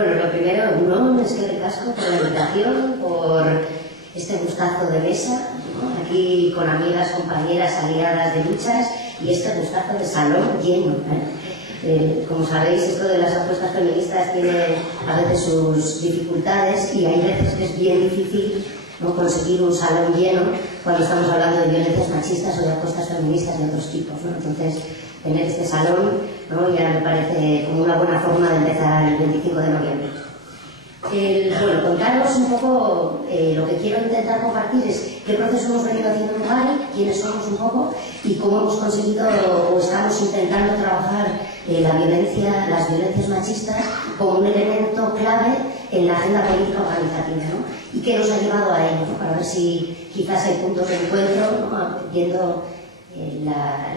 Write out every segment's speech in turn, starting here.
Bueno, lo primero, no es que recasco por la invitación, por este gustazo de mesa, ¿no? Aquí con amigas, compañeras, aliadas de luchas y este gustazo de salón lleno, ¿eh? Como sabéis, esto de las apuestas feministas tiene a veces sus dificultades y hay veces que es bien difícil, ¿no?, conseguir un salón lleno cuando estamos hablando de violencias machistas o de apuestas feministas de otros tipos, ¿no? Entonces, tener este salón, ¿no?, ya me parece como una buena forma de empezar el 25 de noviembre. Bueno, contaros un poco lo que quiero intentar compartir es qué proceso hemos venido haciendo en Ugari, quiénes somos un poco y cómo hemos conseguido o estamos intentando trabajar las violencias machistas como un elemento clave en la agenda política organizativa, ¿no? Y qué nos ha llevado a ello, ¿no? Para ver si quizás hay puntos de encuentro, ¿no?, viendo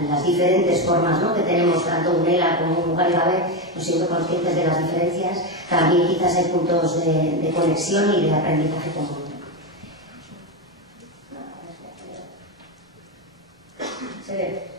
las diferentes formas, ¿no?, que tenemos tanto UNELA como Ugari Gabe, no siendo conscientes de las diferencias, también quizás hay puntos de conexión y de aprendizaje común.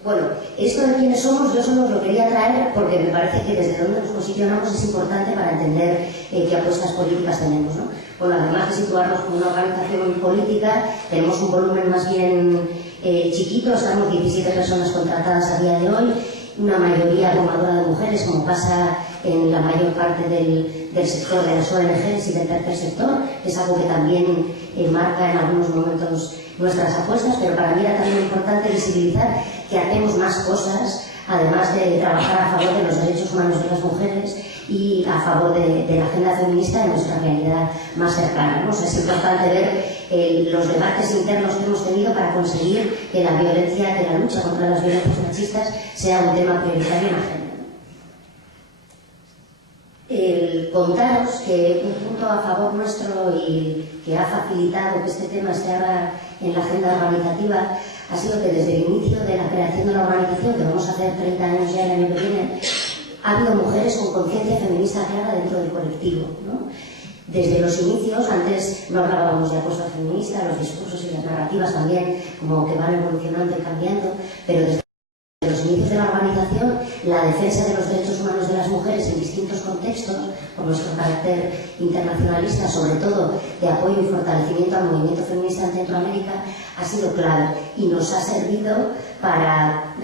Bueno, esto de quiénes somos, yo solo os lo quería traer porque me parece que desde donde nos posicionamos es importante para entender qué apuestas políticas tenemos, ¿no? Bueno, además de situarnos como una organización política, tenemos un volumen más bien chiquito, estamos 17 personas contratadas a día de hoy, una mayoría abrumadora de mujeres, como pasa en la mayor parte del sector de las ONGs y del tercer sector, es algo que también marca en algunos momentos nuestras apuestas, pero para mí era también importante visibilizar que hacemos más cosas, además de trabajar a favor de los derechos humanos de las mujeres y a favor de la agenda feminista en nuestra realidad más cercana, ¿no? O sea, es importante ver los debates internos que hemos tenido para conseguir que la violencia, que la lucha contra las violencias machistas sea un tema prioritario en la agenda. Contaros que un punto a favor nuestro y que ha facilitado que este tema esté ahora en la agenda organizativa ha sido que desde el inicio de la creación de la organización, que vamos a hacer 30 años ya el año que viene, ha habido mujeres con conciencia feminista clara dentro del colectivo, ¿no? Desde los inicios, antes no hablábamos de apuesta feminista, los discursos y las narrativas también como que van evolucionando y cambiando, pero desde los inicios de la organización, la defensa de los derechos humanos de las mujeres en distintos contextos, por nuestro carácter internacionalista, sobre todo de apoyo y fortalecimiento al movimiento feminista en Centroamérica, ha sido clave y nos ha servido para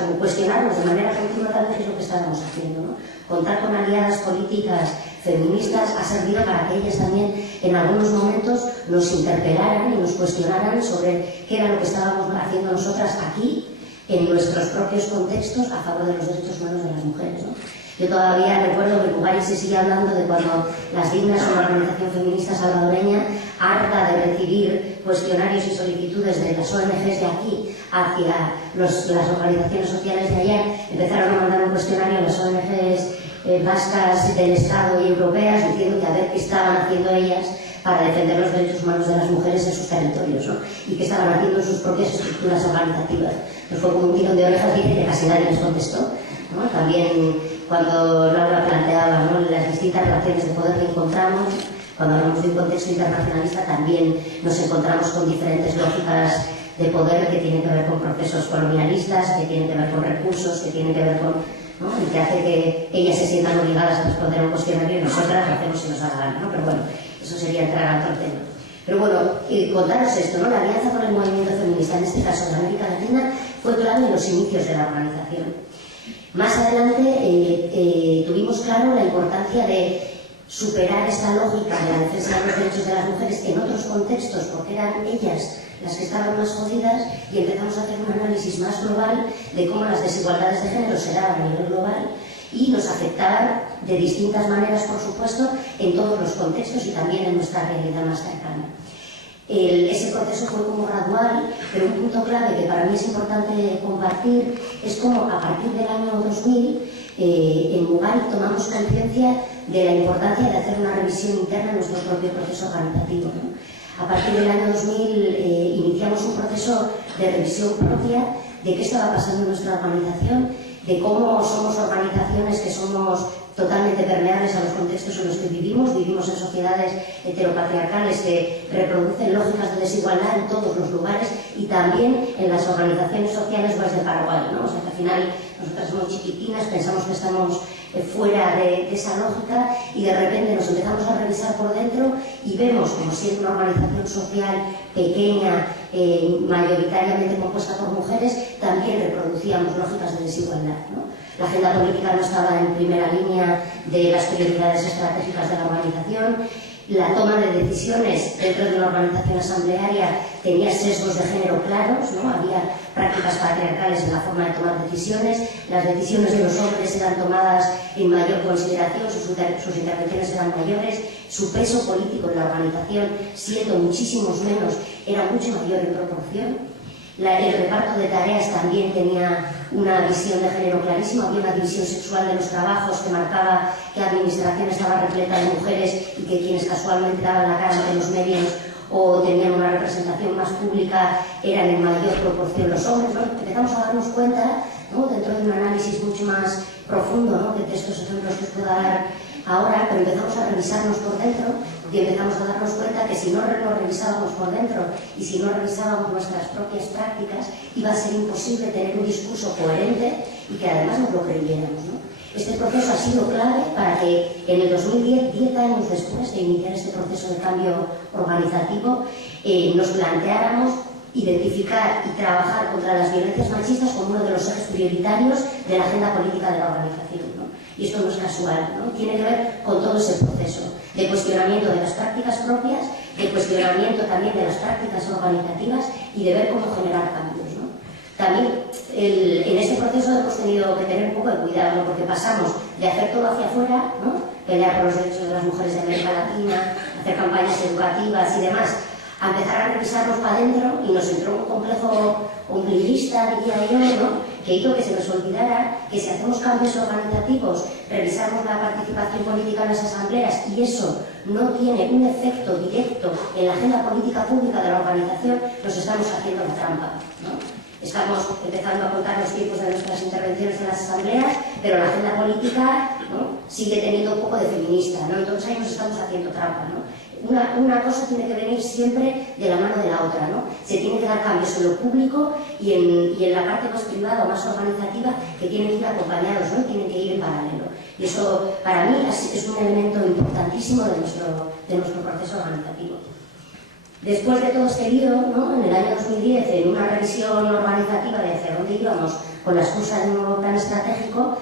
como cuestionarnos de manera continua tal vez es lo que estábamos haciendo, ¿no? Contar con aliadas políticas feministas ha servido para que ellas también en algunos momentos nos interpelaran y nos cuestionaran sobre qué era lo que estábamos haciendo nosotras aquí en nuestros propios contextos a favor de los derechos humanos de las mujeres, ¿no? Yo todavía recuerdo que en Ugari se sigue hablando de cuando Las Dignas, una organización feminista salvadoreña, harta de recibir cuestionarios y solicitudes de las ONGs de aquí hacia las organizaciones sociales de allá, empezaron a mandar un cuestionario a las ONGs vascas del Estado y europeas diciendo que a ver qué estaban haciendo ellas para defender los derechos humanos de las mujeres en sus territorios, ¿no? Y qué estaban haciendo en sus propias estructuras organizativas. Nos fue como un tirón de orejas, dice que casi nadie les contestó, ¿no? También cuando Laura planteaba, ¿no?, las distintas relaciones de poder que encontramos, cuando hablamos de un contexto internacionalista también nos encontramos con diferentes lógicas de poder que tienen que ver con procesos colonialistas, que tienen que ver con recursos, que tienen que ver con, ¿no?, y que hace que ellas se sientan obligadas a responder a un cuestionario y nosotras lo hacemos si nos da la gana, ¿no? Pero bueno, eso sería entrar a otro tema. Pero bueno, contaros esto, ¿no? La alianza con el movimiento feminista, en este caso de América Latina, fue clave en los inicios de la organización. Más adelante tuvimos claro la importancia de superar esta lógica de la defensa de los derechos de las mujeres en otros contextos, porque eran ellas las que estaban más jodidas, y empezamos a hacer un análisis más global de cómo las desigualdades de género se daban a nivel global y nos afectaban de distintas maneras, por supuesto, en todos los contextos y también en nuestra realidad más cercana. Ese proceso fue como gradual, pero un punto clave que para mí es importante compartir es cómo a partir del año 2000 en Ugari tomamos conciencia de la importancia de hacer una revisión interna en nuestro propio proceso organizativo, ¿no? A partir del año 2000 iniciamos un proceso de revisión propia de qué estaba pasando en nuestra organización, de cómo somos organizaciones que somos totalmente permeables a los contextos en los que vivimos en sociedades heteropatriarcales que reproducen lógicas de desigualdad en todos los lugares y también en las organizaciones sociales guays de Paraguay, ¿no? O sea que al final nosotras somos chiquitinas, pensamos que estamos fuera de esa lógica y de repente nos empezamos a revisar por dentro y vemos como siendo una organización social pequeña, mayoritariamente compuesta por mujeres, también reproducíamos lógicas de desigualdad, ¿no? La agenda política no estaba en primera línea de las prioridades estratégicas de la organización. La toma de decisiones dentro de una organización asamblearia tenía sesgos de género claros, ¿no? Había prácticas patriarcales en la forma de tomar decisiones, las decisiones de los hombres eran tomadas en mayor consideración, sus intervenciones eran mayores, su peso político en la organización, siendo muchísimos menos, era mucho mayor en proporción. El reparto de tareas también tenía una visión de género clarísima, había una división sexual de los trabajos que marcaba que la administración estaba repleta de mujeres y que quienes casualmente daban la cara ante los medios o tenían una representación más pública eran en mayor proporción los hombres, ¿no? Empezamos a darnos cuenta, ¿no? Dentro de un análisis mucho más profundo, ¿no? Que de estos ejemplos que os puedo dar ahora, pero empezamos a revisarnos por dentro y empezamos a darnos cuenta que si no nos revisábamos por dentro y si no revisábamos nuestras propias prácticas, iba a ser imposible tener un discurso coherente y que además nos lo creyéramos, ¿no? Este proceso ha sido clave para que en el 2010, 10 años después de iniciar este proceso de cambio organizativo, nos planteáramos identificar y trabajar contra las violencias machistas como uno de los ejes prioritarios de la agenda política de la organización, ¿no? Y esto no es casual, ¿no? Tiene que ver con todo ese proceso de cuestionamiento de las prácticas propias, de cuestionamiento también de las prácticas organizativas y de ver cómo generar cambios, ¿no? También en este proceso hemos tenido que tener un poco de cuidado, ¿no? Porque pasamos de hacer todo hacia afuera, ¿no? Pelear por los derechos de las mujeres de América Latina, hacer campañas educativas y demás, a empezar a revisarnos para adentro y nos entró un complejo ombliguista, diría yo, ¿no? Que hizo que se nos olvidara que si hacemos cambios organizativos, revisamos la participación política en las asambleas y eso no tiene un efecto directo en la agenda política pública de la organización, nos estamos haciendo la trampa, ¿no? Estamos empezando a contar los tiempos de nuestras intervenciones en las asambleas, pero la agenda política, ¿no? Sigue teniendo un poco de feminista, ¿no? Entonces ahí nos estamos haciendo trampa, ¿no? Una cosa tiene que venir siempre de la mano de la otra, ¿no? Se tienen que dar cambios en lo público y en la parte más privada o más organizativa que tienen que ir acompañados, ¿no? Tienen que ir en paralelo. Y eso, para mí, es un elemento importantísimo de nuestro proceso organizativo. Después de todo este lío, ¿no? En el año 2010, en una revisión organizativa de hacia dónde íbamos con la excusa de un nuevo plan estratégico,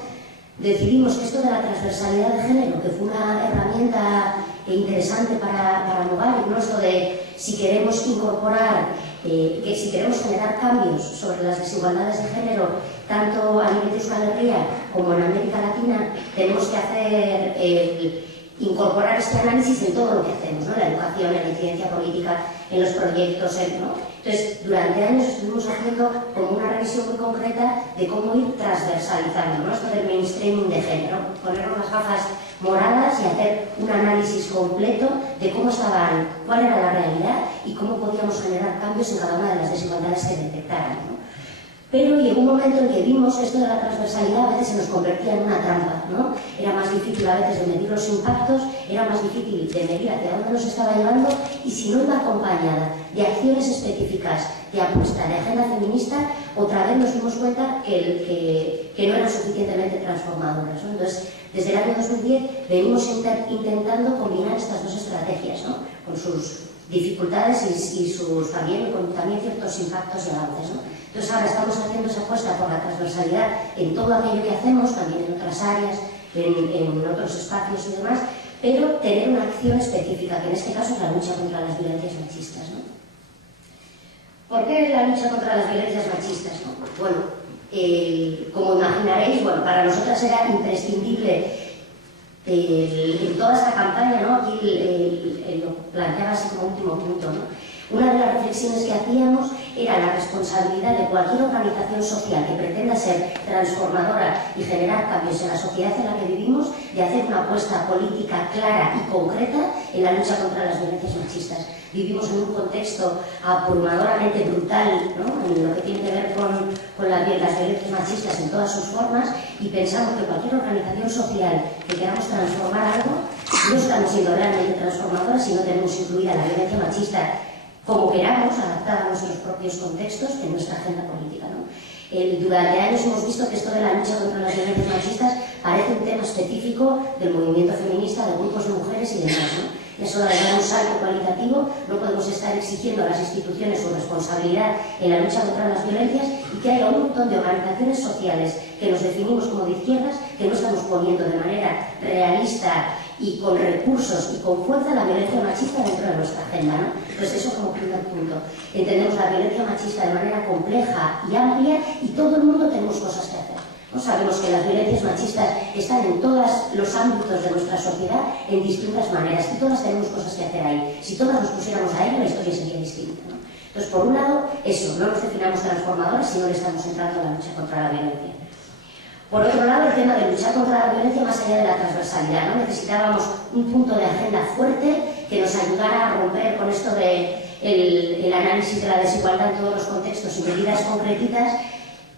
decidimos que esto de la transversalidad de género, que fue una herramienta interesante para Novar, ¿no? Esto de si queremos incorporar, que si queremos generar cambios sobre las desigualdades de género, tanto a nivel de Euskal Herria como en América Latina, tenemos que hacer incorporar este análisis en todo lo que hacemos, ¿no? La educación, en la incidencia política, en los proyectos, ¿no? Entonces, durante años estuvimos haciendo como una revisión muy concreta de cómo ir transversalizando, ¿no? Esto del mainstreaming de género, ponernos las gafas moradas y hacer un análisis completo de cómo estaban, cuál era la realidad y cómo podíamos generar cambios en cada una de las desigualdades que detectaran, ¿no? Pero llegó un momento en que vimos que esto de la transversalidad a veces se nos convertía en una trampa, ¿no? Era más difícil a veces de medir los impactos, era más difícil de medir hacia dónde nos estaba llevando y si no iba acompañada de acciones específicas, de apuesta, de agenda feminista, otra vez nos dimos cuenta que no eran suficientemente transformadoras, ¿no? Entonces, desde el año 2010 venimos intentando combinar estas dos estrategias, ¿no? Con sus dificultades y también ciertos impactos y avances, ¿no? Entonces ahora estamos haciendo esa apuesta por la transversalidad en todo aquello que hacemos, también en otras áreas, en otros espacios y demás, pero tener una acción específica, que en este caso es la lucha contra las violencias machistas, ¿no? ¿Por qué la lucha contra las violencias machistas, ¿no? Bueno, como imaginaréis, bueno, para nosotras era imprescindible en toda esta campaña, ¿no? Aquí lo planteaba así como último punto, ¿no? Una de las reflexiones que hacíamos era la responsabilidad de cualquier organización social que pretenda ser transformadora y generar cambios en la sociedad en la que vivimos, de hacer una apuesta política clara y concreta en la lucha contra las violencias machistas. Vivimos en un contexto abrumadoramente brutal, ¿no? En lo que tiene que ver con las violencias machistas en todas sus formas, y pensamos que cualquier organización social que queramos transformar algo, no estamos siendo realmente transformadoras si no tenemos incluida la violencia machista como queramos, adaptada a nuestros propios contextos en nuestra agenda política, ¿no? Durante años hemos visto que esto de la lucha contra las violencias machistas parece un tema específico del movimiento feminista, de grupos de mujeres y demás, ¿no? Eso de dar un salto cualitativo, no podemos estar exigiendo a las instituciones su responsabilidad en la lucha contra las violencias y que haya un montón de organizaciones sociales que nos definimos como de izquierdas, que no estamos poniendo de manera realista y con recursos y con fuerza la violencia machista dentro de nuestra agenda, ¿no? Pues eso como primer punto. Entendemos la violencia machista de manera compleja y amplia y todo el mundo tenemos cosas que hacer. ¿No? Sabemos que las violencias machistas están en todos los ámbitos de nuestra sociedad en distintas maneras y todas tenemos cosas que hacer ahí. Si todas nos pusiéramos a ello, la historia sería distinta, ¿no? Entonces, por un lado, eso, no nos definamos transformadores si no le estamos entrando a la lucha contra la violencia. Por otro lado, el tema de luchar contra la violencia más allá de la transversalidad, ¿no? Necesitábamos un punto de agenda fuerte que nos ayudara a romper con esto de el análisis de la desigualdad en todos los contextos y medidas concretitas.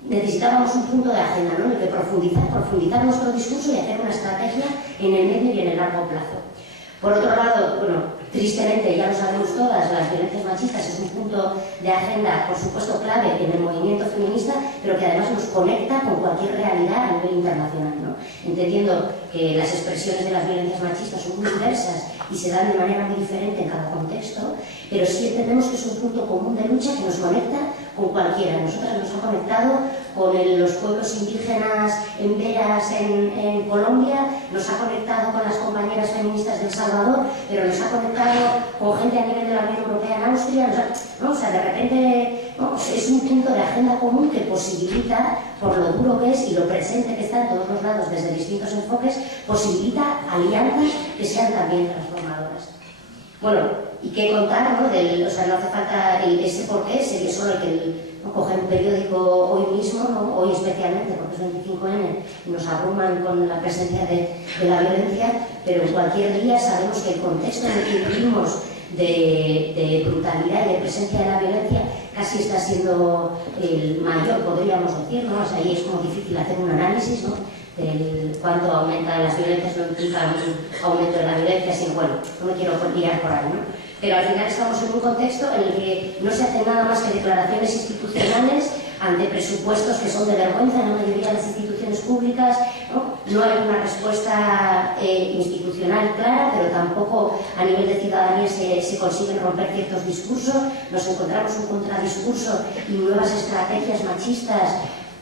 Necesitábamos un punto de agenda, ¿no? En el que profundizar nuestro discurso y hacer una estrategia en el medio y en el largo plazo. Por otro lado, bueno, tristemente, ya lo sabemos todas, las violencias machistas es un punto de agenda, por supuesto, clave en el movimiento feminista, pero que además nos conecta con cualquier realidad a nivel internacional, ¿no? Entendiendo que las expresiones de las violencias machistas son muy diversas y se dan de manera muy diferente en cada contexto, pero sí entendemos que es un punto común de lucha que nos conecta con cualquiera. Nosotras nos ha conectado con los pueblos indígenas en Veras, en Colombia, nos ha conectado con las compañeras feministas de El Salvador, pero nos ha conectado con gente a nivel de la Unión Europea en Austria, ¿no? O sea, de repente, ¿no? Es un punto de agenda común que posibilita, por lo duro que es y lo presente que está en todos los lados desde distintos enfoques, posibilita alianzas que sean también transformadoras. Bueno, y qué contar, ¿no? O sea, no hace falta ese porqué, sería solo el que coger un periódico hoy mismo, ¿no? Hoy especialmente, porque es 25N, y nos abruman con la presencia de la violencia, pero en cualquier día sabemos que el contexto en el que vivimos de brutalidad y de presencia de la violencia casi está siendo el mayor, podríamos decir, ¿no? O sea, ahí es como difícil hacer un análisis, ¿no? Cuánto aumentan las violencias, no implica un aumento de la violencia, sino, bueno, no me quiero liar por ahí, ¿no? Pero al final estamos en un contexto en el que no se hacen nada más que declaraciones institucionales ante presupuestos que son de vergüenza en la mayoría de las instituciones públicas, ¿no? No hay una respuesta institucional clara, pero tampoco a nivel de ciudadanía se consiguen romper ciertos discursos. Nos encontramos un contradiscurso y nuevas estrategias machistas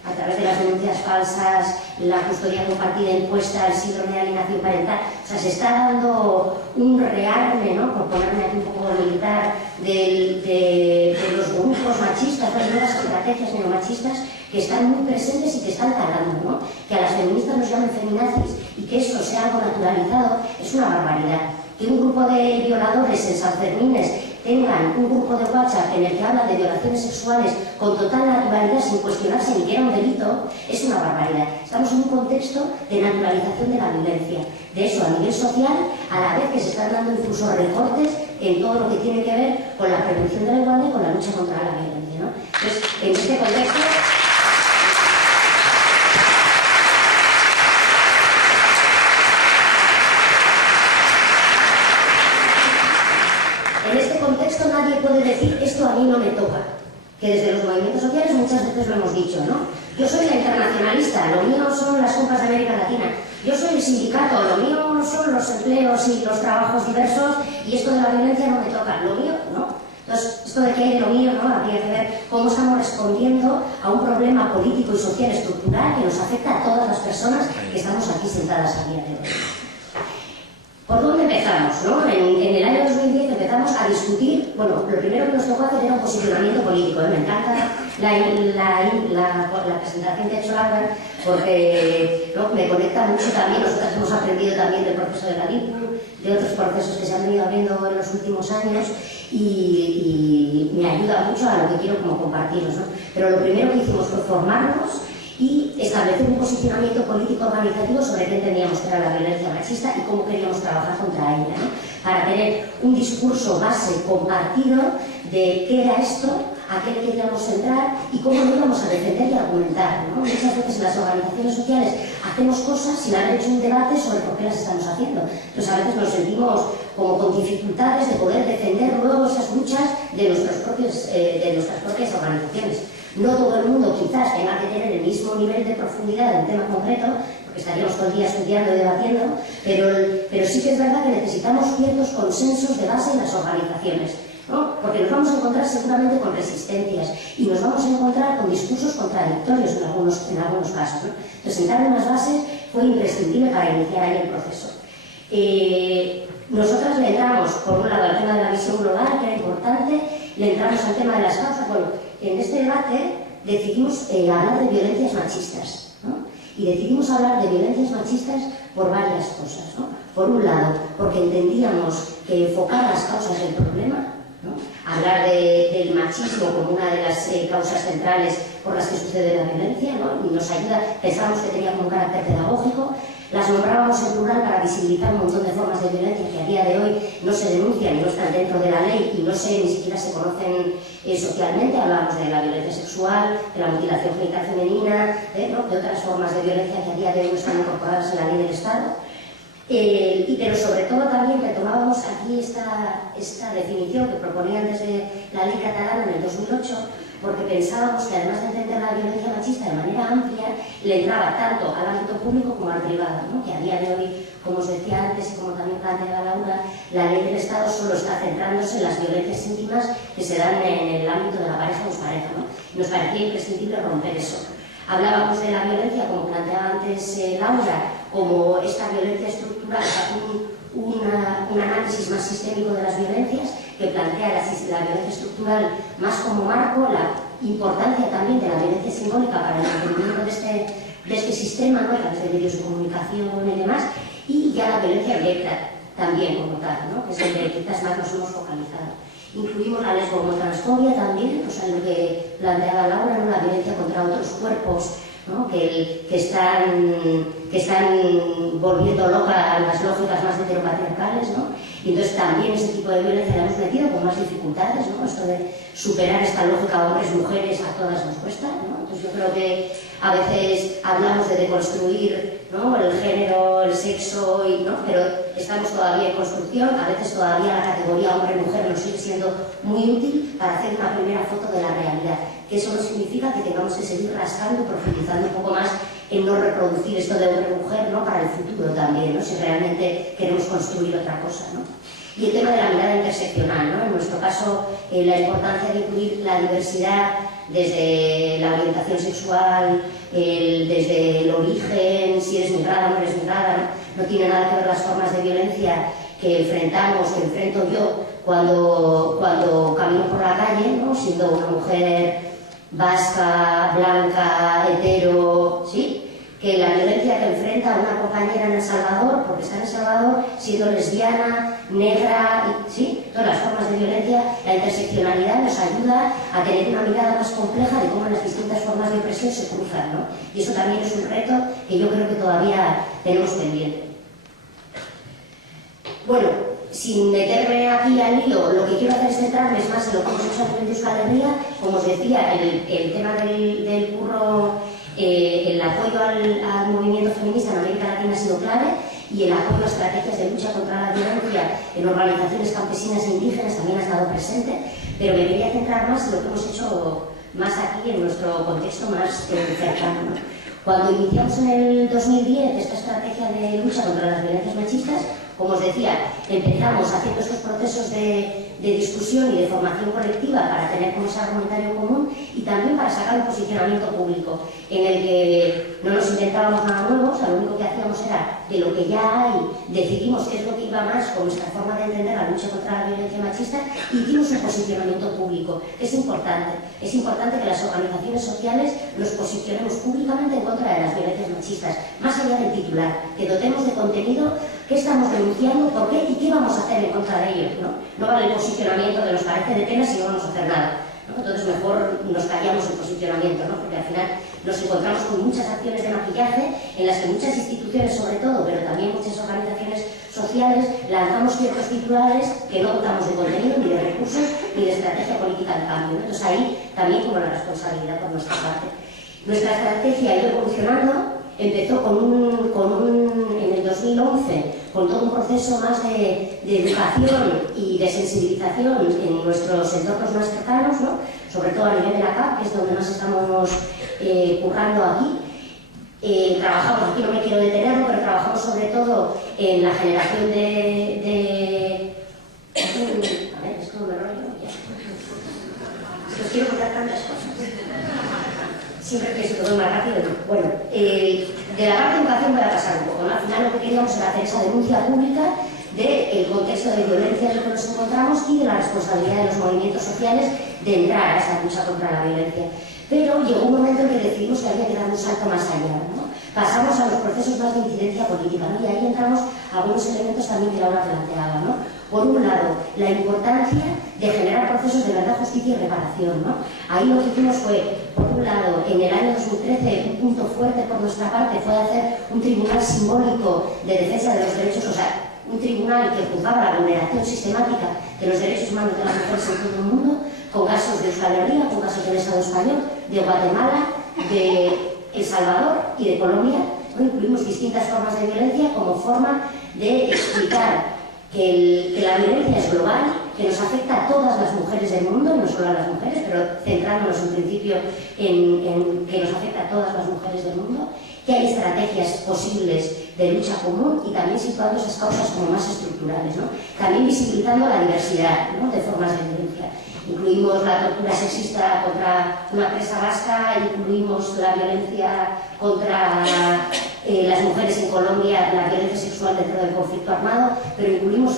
a través de las denuncias falsas, la custodia compartida impuesta, el síndrome de alienación parental. O sea, se está dando un rearme, ¿no? Por ponerme aquí un poco militar, de los grupos machistas, las nuevas estrategias neomachistas que están muy presentes y que están calando, ¿no? Que a las feministas nos llamen feminazis y que esto sea algo naturalizado es una barbaridad. Que un grupo de violadores en Sanfermines tengan un grupo de WhatsApp en el que hablan de violaciones sexuales con total naturalidad sin cuestionarse ni que era un delito, es una barbaridad. Estamos en un contexto de naturalización de la violencia. De eso a nivel social, a la vez que se están dando incluso recortes en todo lo que tiene que ver con la prevención de la igualdad y con la lucha contra la violencia, ¿no? Entonces, en este contexto... En este contexto nadie puede decir esto a mí no me toca, que desde los movimientos sociales muchas veces lo hemos dicho, ¿no? Yo soy la internacionalista, lo mío son las compras de América Latina, yo soy el sindicato, lo mío son los empleos y los trabajos diversos y esto de la violencia no me toca, lo mío no. Entonces, esto de que hay de lo mío, ¿no? Habría que ver cómo estamos respondiendo a un problema político y social estructural que nos afecta a todas las personas que estamos aquí sentadas a día de hoy. ¿Por dónde empezamos? ¿No? En el año 2010 empezamos a discutir, bueno, lo primero que nos tocó hacer era un posicionamiento político, ¿eh? Me encanta la presentación que ha hecho Laura, porque, ¿no? Me conecta mucho también, nosotras hemos aprendido también del proceso de la DIPU, de otros procesos que se han venido abriendo en los últimos años y me ayuda mucho a lo que quiero como compartiros, ¿no? Pero lo primero que hicimos fue formarnos y establecer un posicionamiento político organizativo sobre qué entendíamos que era la violencia machista y cómo queríamos trabajar contra ella, ¿no? Para tener un discurso base compartido de qué era esto, a qué queríamos centrar y cómo lo íbamos a defender y argumentar, ¿no? Muchas veces en las organizaciones sociales hacemos cosas sin haber hecho un debate sobre por qué las estamos haciendo. Entonces a veces nos sentimos como con dificultades de poder defender luego esas luchas de nuestras propias organizaciones. No todo el mundo quizás tenga que tener el mismo nivel de profundidad en un tema concreto, porque estaríamos todo el día estudiando y debatiendo, pero sí que es verdad que necesitamos ciertos consensos de base en las organizaciones, ¿no? Porque nos vamos a encontrar seguramente con resistencias y nos vamos a encontrar con discursos contradictorios en algunos casos, ¿no? Entonces, sentar unas bases fue imprescindible para iniciar ahí el proceso. Nosotras le entramos, por un lado, al tema de la visión global, que era importante, le entramos al tema de las causas. Bueno, en este debate decidimos hablar de violencias machistas, ¿no? Y decidimos hablar de violencias machistas por varias cosas, ¿no? Por un lado, porque entendíamos que enfocar las causas del problema, ¿no? Hablar del machismo como una de las causas centrales por las que sucede la violencia, ¿no? Y nos ayuda, pensamos que tenía como un carácter pedagógico. Las nombrábamos en plural para visibilizar un montón de formas de violencia que a día de hoy no se denuncian y no están dentro de la ley y no ni siquiera se conocen socialmente. Hablábamos de la violencia sexual, de la mutilación genital femenina, ¿no? De otras formas de violencia que a día de hoy no están incorporadas en la ley del Estado. Pero sobre todo también retomábamos aquí esta definición que proponían desde la ley catalana en el 2008, porque pensábamos que además de entender la violencia machista de manera amplia, le entraba tanto al ámbito público como al privado, ¿no? Que a día de hoy, como os decía antes y como también planteaba Laura, la ley del Estado solo está centrándose en las violencias íntimas que se dan en el ámbito de la pareja o pareja, ¿no? Y nos parecía imprescindible romper eso. Hablábamos de la violencia, como planteaba antes Laura, como esta violencia estructural, un análisis más sistémico de las violencias, que plantea la violencia estructural más como marco, la importancia también de la violencia simbólica para el mantenimiento de este sistema, ¿no? A través de medios de comunicación y demás, y ya la violencia directa también como tal, ¿no? Que es donde quizás más nos hemos focalizado. Incluimos la lesbohomotransfobia también, o sea, lo que planteaba Laura, ¿no? La violencia contra otros cuerpos, ¿no? que están volviendo loca a las lógicas más heteropatriarcales, ¿no? Y entonces también ese tipo de violencia la hemos metido con más dificultades, ¿no? Esto de superar esta lógica hombres-mujeres a todas nos cuesta, ¿no? Entonces yo creo que a veces hablamos de deconstruir, ¿no? El género, el sexo, ¿no? Pero estamos todavía en construcción, a veces todavía la categoría hombre-mujer nos sigue siendo muy útil para hacer una primera foto de la realidad, que eso no significa que tengamos que seguir rascando y profundizando un poco más en no reproducir esto de hombre-mujer, ¿no? Para el futuro también, ¿no? Si realmente queremos construir otra cosa, ¿no? Y el tema de la mirada interseccional, ¿no? En nuestro caso, la importancia de incluir la diversidad desde la orientación sexual, desde el origen, si eres migrada o no eres migrada, no tiene nada que ver las formas de violencia que enfrentamos, que enfrento yo cuando camino por la calle, ¿no? Siendo una mujer vasca, blanca, hetero, ¿sí? Que la violencia que enfrenta una compañera en El Salvador, porque está en El Salvador, siendo lesbiana, negra, ¿sí? Todas las formas de violencia, la interseccionalidad nos ayuda a tener una mirada más compleja de cómo las distintas formas de opresión se cruzan, ¿no? Y eso también es un reto que yo creo que todavía tenemos pendiente. Bueno, sin meterme aquí al lío, lo que quiero hacer es centrarme más en lo que hemos hecho a nivel de Euskal Herria. Como os decía, el tema del curro, el apoyo al movimiento feminista en América Latina ha sido clave, y el apoyo a estrategias de lucha contra la violencia en organizaciones campesinas e indígenas también ha estado presente, pero me quería centrar más en lo que hemos hecho más aquí en nuestro contexto más cercano, ¿no? Cuando iniciamos en el 2010 esta estrategia de lucha contra las violencias machistas, como os decía, empezamos haciendo estos procesos de discusión y de formación colectiva para tener como ese argumentario común y también para sacar un posicionamiento público en el que no nos inventábamos nada nuevo, o sea, lo único que hacíamos era de lo que ya hay, decidimos qué es lo que iba más con nuestra forma de entender la lucha contra la violencia machista y hicimos un posicionamiento público. Es importante que las organizaciones sociales nos posicionemos públicamente en contra de las violencias machistas, más allá del titular, que dotemos de contenido qué estamos denunciando, por qué y qué vamos a hacer en contra de ellos, ¿no? No vale el posicionamiento que nos parece de pena si no vamos a hacer nada, ¿no? Entonces mejor nos callamos el posicionamiento, ¿no? Porque al final nos encontramos con muchas acciones de maquillaje en las que muchas instituciones sobre todo, pero también muchas organizaciones sociales lanzamos ciertos titulares que no dotamos de contenido, ni de recursos, ni de estrategia política de cambio, ¿no? Entonces ahí también como la responsabilidad por nuestra parte. Nuestra estrategia ha ido evolucionando. Empezó en el 2011 con todo un proceso más de educación y de sensibilización en nuestros entornos más cercanos, ¿no? sobre todo a nivel de la CAP, que es donde más estamos currando aquí. Trabajamos, aquí no me quiero detenerlo, pero trabajamos sobre todo en la generación de... A ver, esto me rollo ya. Os quiero contar tantas cosas. Siempre pienso que voy más rápido, no. Bueno, de la parte de educación voy a pasar un poco, ¿no? Al final lo que queríamos era hacer esa denuncia pública del contexto de violencia en el que nos encontramos y de la responsabilidad de los movimientos sociales de entrar a esa lucha contra la violencia. Pero llegó un momento en que decidimos que había que dar un salto más allá, ¿no? Pasamos a los procesos más de incidencia política, ¿no? Y ahí entramos algunos elementos también que Laura planteaba, ¿no? Por un lado, la importancia de generar procesos de verdad, justicia y reparación, ¿no? Ahí lo que hicimos fue, por un lado, en el año 2013, un punto fuerte por nuestra parte fue hacer un tribunal simbólico de defensa de los derechos, o sea, un tribunal que juzgaba la vulneración sistemática de los derechos humanos de las mujeres en todo el mundo, con casos de Euskal Herria, con casos del Estado español, de Guatemala, de El Salvador y de Colombia, ¿no? Incluimos distintas formas de violencia como forma de explicar que la violencia es global, que nos afecta a todas las mujeres del mundo, no solo a las mujeres, pero centrándonos en principio en que nos afecta a todas las mujeres del mundo, que hay estrategias posibles de lucha común y también situando esas causas como más estructurales, ¿no? También visibilizando la diversidad, ¿no?, de formas de violencia. Incluimos la tortura sexista contra una presa vasca, incluimos la violencia contra las mujeres en Colombia, la violencia sexual dentro del conflicto armado, pero incluimos...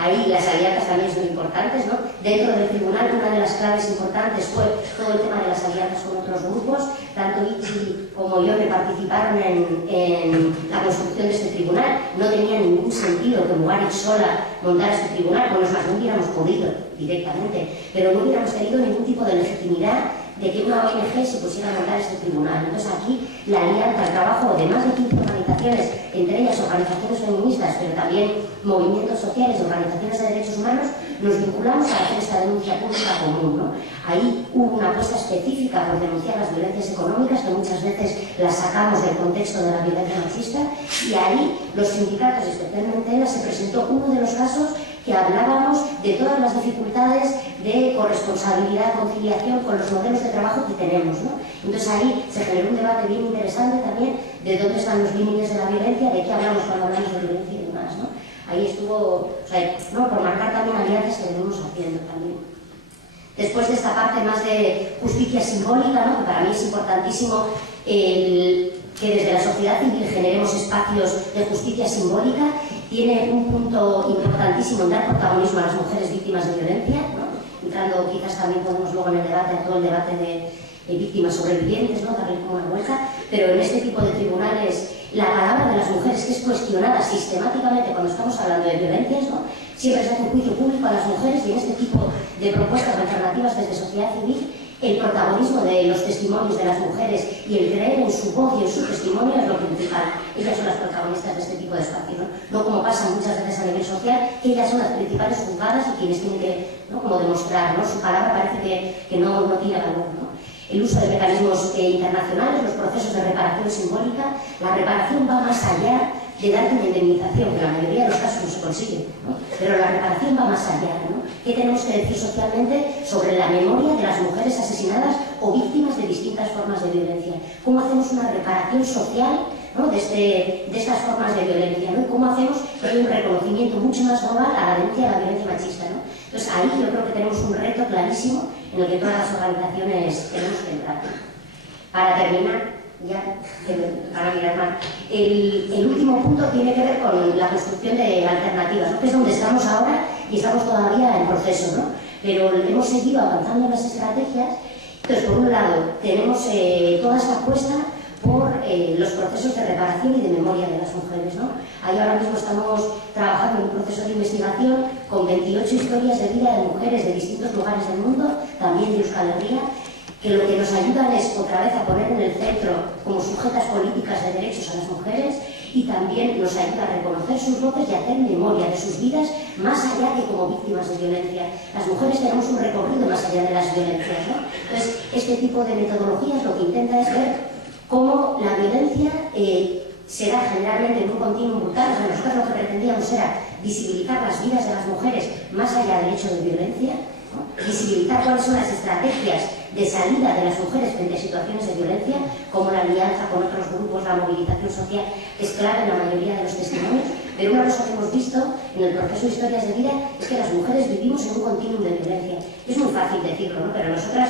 Ahí las alianzas también son importantes, ¿no? Dentro del tribunal, una de las claves importantes fue todo el tema de las alianzas con otros grupos. Tanto Ichi como yo que participaron en la construcción de este tribunal. No tenía ningún sentido que Mugaritz sola montara este tribunal, bueno, es más, no hubiéramos podido directamente, pero no hubiéramos tenido ningún tipo de legitimidad de que una ONG se pusiera a montar este tribunal. Entonces aquí la alianza, el trabajo de más de 15 organizaciones, entre ellas organizaciones feministas, pero también movimientos sociales y organizaciones de derechos humanos, nos vinculamos a hacer esta denuncia pública común, ¿no? Ahí hubo una apuesta específica por denunciar las violencias económicas, que muchas veces las sacamos del contexto de la violencia machista, y ahí los sindicatos, especialmente ELA, se presentó uno de los casos que hablábamos de todas las dificultades de corresponsabilidad, conciliación con los modelos de trabajo que tenemos, ¿no? Entonces ahí se generó un debate bien interesante también de dónde están los límites de la violencia, de qué hablamos cuando hablamos de violencia y demás, ¿no? Ahí estuvo, o sea, ¿no?, por marcar también alianzas que venimos haciendo también. Después de esta parte más de justicia simbólica, ¿no?, que para mí es importantísimo que desde la sociedad civil generemos espacios de justicia simbólica, tiene un punto importantísimo en dar protagonismo a las mujeres víctimas de violencia, ¿no? Entrando quizás también podemos luego en el debate, a todo el debate de víctimas sobrevivientes, ¿no?, darle como una vuelta, pero en este tipo de tribunales la palabra de las mujeres, que es cuestionada sistemáticamente cuando estamos hablando de violencias, ¿no?, siempre se hace un juicio público a las mujeres, y en este tipo de propuestas alternativas desde sociedad civil el protagonismo de los testimonios de las mujeres y el creer en su voz y en su testimonio es lo principal. Ellas son las protagonistas de este tipo de espacios, ¿no? No como pasa muchas veces a nivel social, que ellas son las principales juzgadas y quienes tienen que, ¿no?, como demostrar, ¿no? Su palabra parece que no tiene valor, ¿no? El uso de mecanismos internacionales, los procesos de reparación simbólica. La reparación va más allá de darte una indemnización, que en la mayoría de los casos no se consigue, ¿no? Pero la reparación va más allá, ¿no? ¿Qué tenemos que decir socialmente sobre la memoria de las mujeres asesinadas o víctimas de distintas formas de violencia? ¿Cómo hacemos una reparación social, ¿no?, de estas formas de violencia, ¿no? ¿Cómo hacemos que haya un reconocimiento mucho más global a la denuncia de la violencia machista, ¿no? Entonces ahí yo creo que tenemos un reto clarísimo en el que todas las organizaciones tenemos que entrar. Para terminar, ya, para mirar mal, el último punto tiene que ver con la construcción de alternativas, ¿no?, que es donde estamos ahora y estamos todavía en proceso, ¿no? Pero hemos seguido avanzando en las estrategias. Entonces, por un lado, tenemos toda esta apuesta por los procesos de reparación y de memoria de las mujeres, ¿no? Ahí ahora mismo estamos trabajando en un proceso de investigación con 28 historias de vida de mujeres de distintos lugares del mundo, también de Euskal Herria, que lo que nos ayudan es otra vez a poner en el centro como sujetas políticas de derechos a las mujeres, y también nos ayuda a reconocer sus voces y a hacer memoria de sus vidas más allá que como víctimas de violencia. Las mujeres tenemos un recorrido más allá de las violencias, ¿no? Entonces, este tipo de metodologías lo que intenta es ver cómo la violencia se da generalmente en un continuum brutal. O sea, nosotros lo que pretendíamos planteábamos era visibilizar las vidas de las mujeres más allá del hecho de violencia, ¿no? Visibilizar cuáles son las estrategias de salida de las mujeres frente a situaciones de violencia, como la alianza con otros grupos, la movilización social, que es clave en la mayoría de los testimonios. Pero una cosa que hemos visto en el proceso de historias de vida es que las mujeres vivimos en un continuum de violencia. Es muy fácil decirlo, ¿no? Pero nosotras,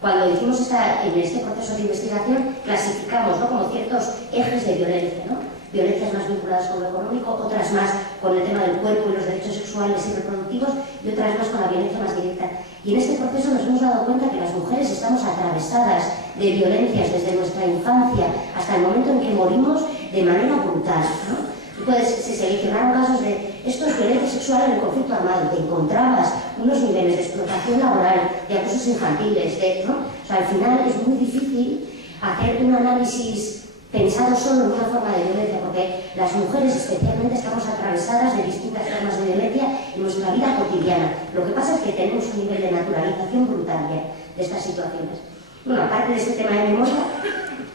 cuando hicimos en este proceso de investigación, clasificamos, ¿no?, como ciertos ejes de violencia, ¿no? Violencias más vinculadas con lo económico, otras más con el tema del cuerpo y los derechos sexuales y reproductivos, y otras más con la violencia más directa. Y en este proceso nos hemos dado cuenta que las mujeres estamos atravesadas de violencias desde nuestra infancia hasta el momento en que morimos de manera brutal, ¿no? Se seleccionaron casos de esto es violencia sexual en el conflicto armado, te encontrabas unos niveles de explotación laboral, de abusos infantiles, ¿no? O sea, al final es muy difícil hacer un análisis pensado solo en una forma de violencia, porque las mujeres especialmente estamos atravesadas de distintas formas de violencia en nuestra vida cotidiana. Lo que pasa es que tenemos un nivel de naturalización brutal ya de estas situaciones. Bueno, aparte de este tema de memoria,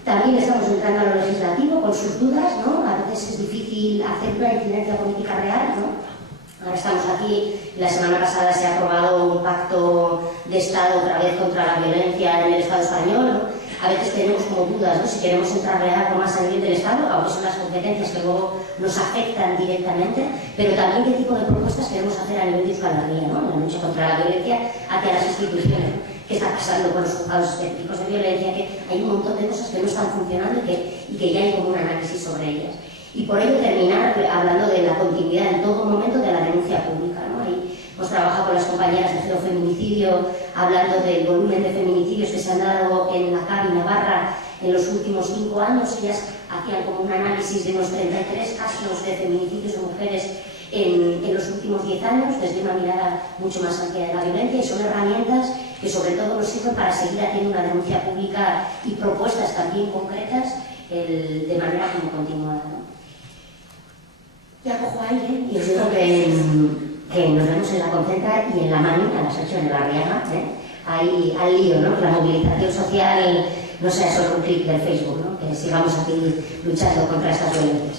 también estamos entrando a lo legislativo con sus dudas, ¿no? A veces es difícil hacer una incidencia política real, ¿no? Ahora estamos aquí, la semana pasada se ha aprobado un pacto de Estado otra vez contra la violencia en el Estado español, ¿no? A veces tenemos como dudas, ¿no?, si queremos entrar algo más a nivel del Estado, aunque son las competencias que luego nos afectan directamente, pero también qué tipo de propuestas queremos hacer a nivel de Euskal Herria, ¿no?, en la lucha contra la violencia hacia las instituciones. ¿Qué está pasando con los juzgados específicos de violencia? Que hay un montón de cosas que no están funcionando y que ya hay como un análisis sobre ellas. Y por ello terminar hablando de la continuidad en todo momento de la denuncia pública, ¿no? Ahí hemos trabajado con las compañeras de Cero Feminicidio, hablando del volumen de feminicidios que se han dado en la CAB y Navarra en los últimos 5 años. Ellas hacían como un análisis de unos 33 casos de feminicidios de mujeres en los últimos 10 años, desde una mirada mucho más amplia de la violencia, y son herramientas que sobre todo nos sirven para seguir haciendo una denuncia pública y propuestas también concretas de manera como continuada, ¿no? Ya cojo aire y os digo que nos vemos en la Concentra y en la Mani, a las 8 de la Arriaga, ahí al lío, ¿no? La movilización social no sea solo un clic del Facebook, ¿no? Que sigamos aquí luchando contra estas violencias.